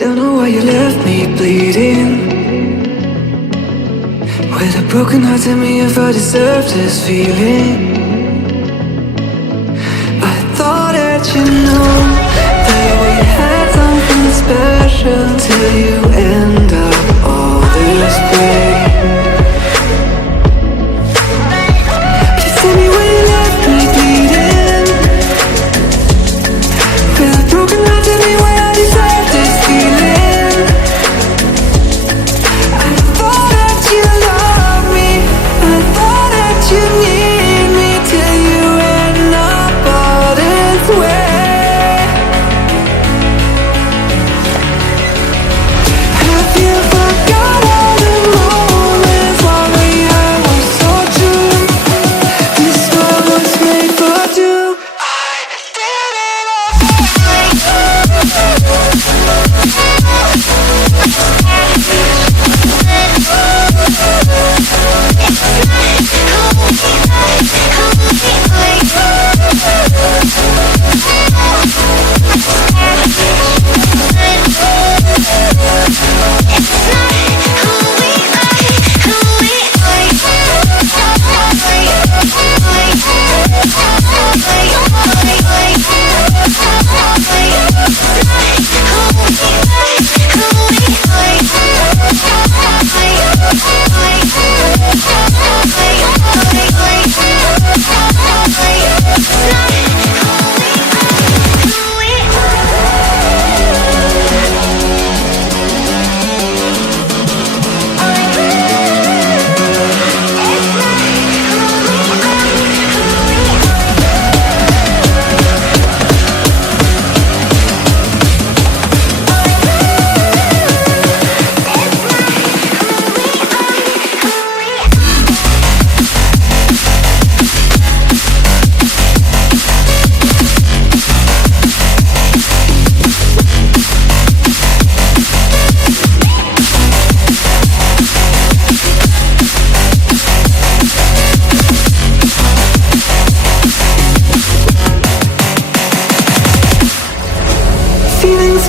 Don't know why you left me bleeding, with a broken heart. Tell me if I deserve this feeling. I thought that you know that we had something special, till you end up all this way. Please tell me why you left me bleeding, with a broken heart. Tell me why I deserve this feeling. I thought that you loved me, I thought that you need me, till you end up all this way. Have you forgot all the moments while we had were so true? This world was made for two. I did it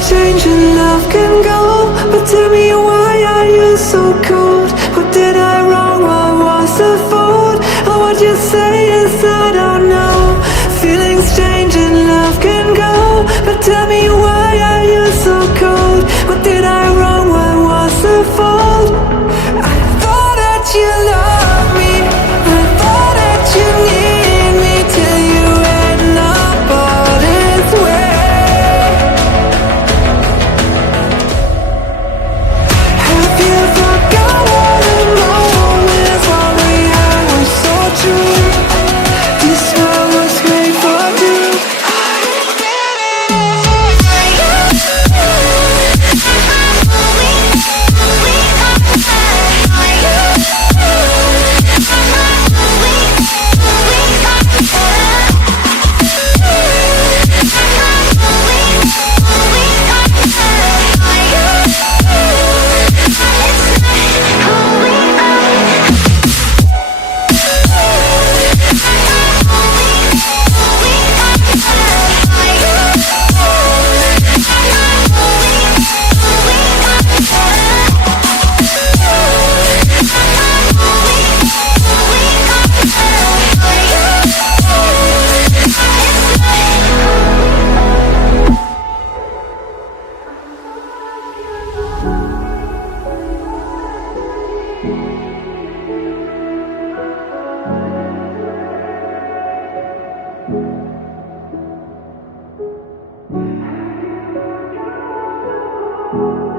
change and love can go, but tell me why are you so cold? What did I wrong? What was the fault? Or what you say is I don't know. Feelings change and love can go, but tell me why are you so cold? What did I wrong? What was the fault? I thought that you loved me, I thought that you need me, till you end up all this way. You